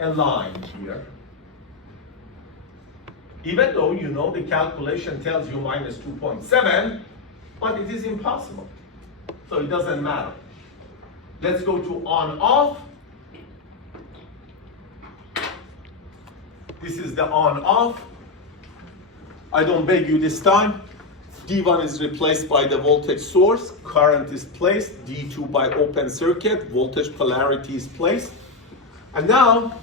a line here. Even though you know the calculation tells you minus 2.7, but it is impossible. So it doesn't matter. Let's go to on-off. This is the on-off. I don't beg you this time. D1 is replaced by the voltage source. Current is placed. D2 by open circuit. Voltage polarity is placed. And now,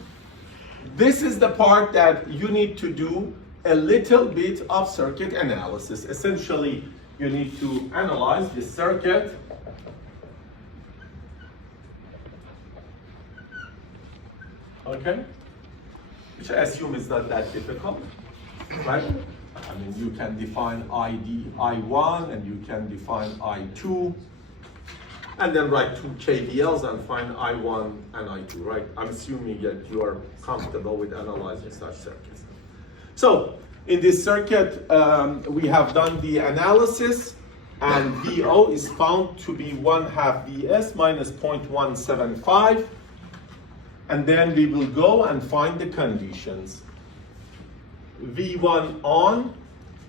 this is the part that you need to do a little bit of circuit analysis. Essentially, you need to analyze the circuit. Okay? Which I assume is not that difficult, right? I mean, you can define I1 and you can define I2 and then write two KVLs and find I1 and I2, right? I'm assuming that you are comfortable with analyzing such circuits. So in this circuit, we have done the analysis and VO is found to be 1/2 VS minus 0.175. And then we will go and find the conditions. V1 on,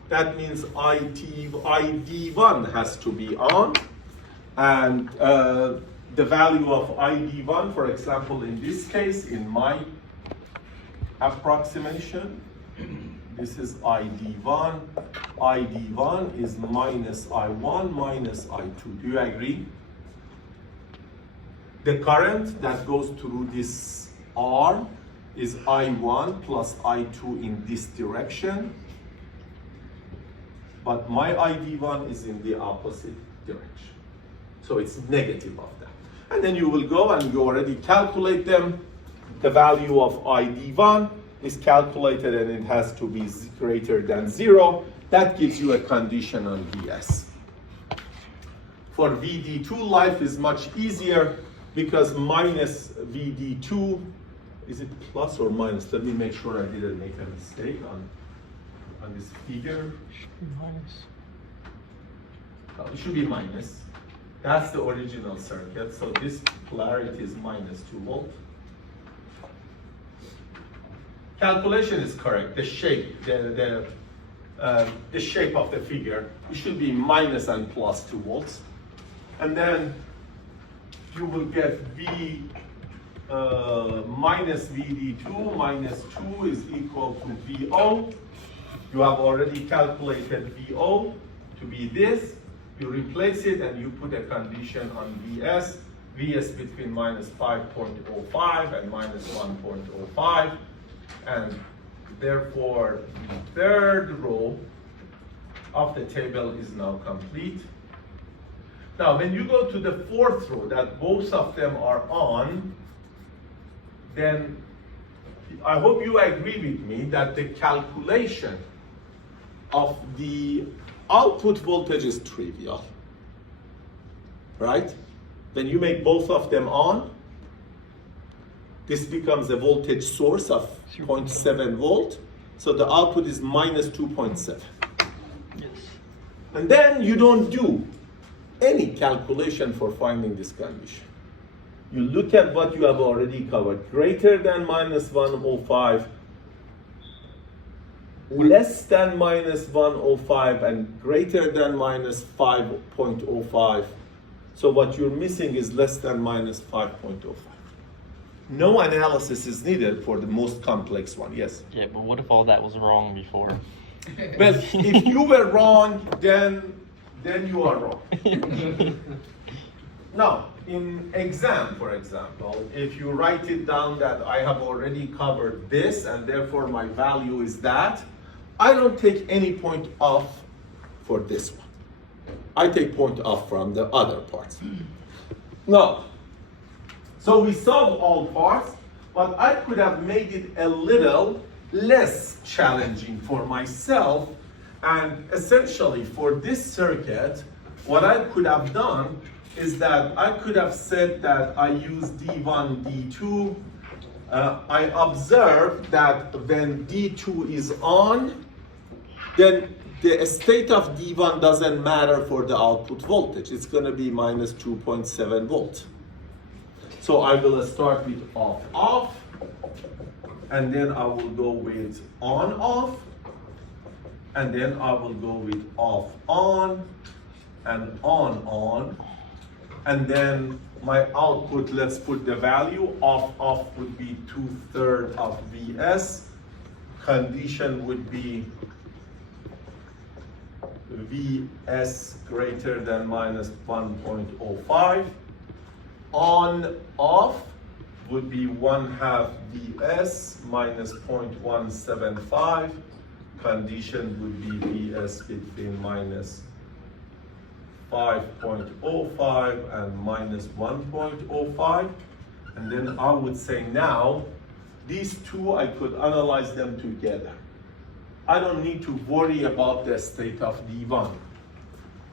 that means ID1 has to be on. And the value of ID1, for example, in this case, in my approximation, this is ID1. ID1 is minus I1 minus I2. Do you agree? The current that goes through this R is I1 plus I2 in this direction. But my ID1 is in the opposite direction. So it's negative of that. And then you will go and you already calculate them. The value of ID1 is calculated and it has to be greater than 0. That gives you a condition on VS. For VD2, life is much easier because minus VD2, is it plus or minus? Let me make sure I didn't make a mistake on this figure. Should be minus. Oh, it should be minus. That's the original circuit. So this polarity is minus 2 volt. Calculation is correct. The shape, the shape of the figure, it should be minus and plus 2 volts. And then you will get V minus VD2 minus 2 is equal to VO. You have already calculated VO to be this. You replace it and you put a condition on VS. VS between minus 5.05 and minus 1.05. And therefore, the third row of the table is now complete. Now, when you go to the fourth row, that both of them are on, then I hope you agree with me that the calculation of the output voltage is trivial, right? When you make both of them on, this becomes a voltage source of 0.7 volt. So the output is minus 2.7. Yes. And then you don't do any calculation for finding this condition. You look at what you have already covered. Greater than minus 105, less than minus 105, and greater than minus 5.05. So what you're missing is less than minus 5.05. No analysis is needed for the most complex one, yes? Yeah, but what if all that was wrong before? Well, if you were wrong, then you are wrong. Now, in exam, for example, if you write it down that I have already covered this and therefore my value is that, I don't take any point off for this one. I take point off from the other parts. No. So we solved all parts, but I could have made it a little less challenging for myself. And essentially for this circuit, what I could have done is that I could have said that I use D1, D2. I observed that when D2 is on, then the state of D1 doesn't matter for the output voltage. It's going to be minus 2.7 volt. So I will start with off. and then I will go with on off, and then I will go with off on, and on, and then my output, let's put the value, off would be 2/3 of Vs, condition would be Vs greater than minus 1.05, on off would be 1/2 Vs minus 0.175, condition would be Vs between minus 5.05 and minus 1.05. And then I would say now, these two, I could analyze them together. I don't need to worry about the state of D1.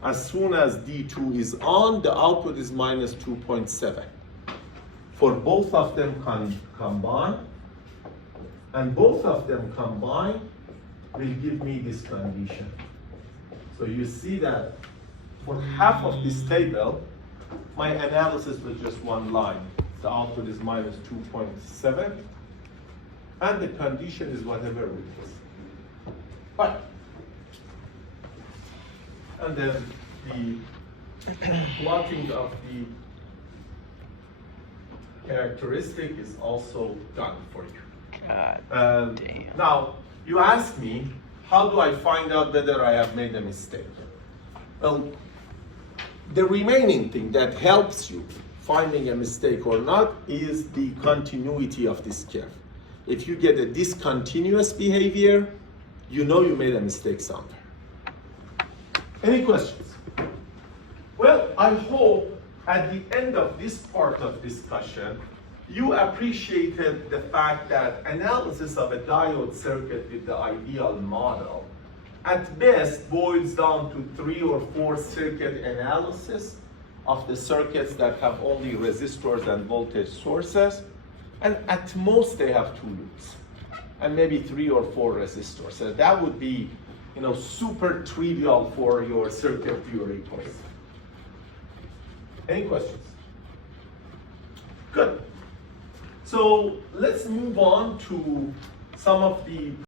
As soon as D2 is on, the output is minus 2.7. For both of them combine, and both of them combined will give me this condition. So you see that for half of this table, my analysis was just one line. The output is minus 2.7, and the condition is whatever it is. Right. And then the plotting of the characteristic is also done for you. God damn. Now, you ask me, how do I find out whether I have made a mistake? Well, the remaining thing that helps you finding a mistake or not is the continuity of this curve. If you get a discontinuous behavior, you know you made a mistake somewhere. Any questions? Well, I hope at the end of this part of discussion, you appreciated the fact that analysis of a diode circuit with the ideal model at best boils down to 3 or 4 circuit analysis of the circuits that have only resistors and voltage sources, and at most they have 2 loops and maybe 3 or 4 resistors. So that would be, super trivial for your circuit theory course. Any questions? Good. So let's move on to some of the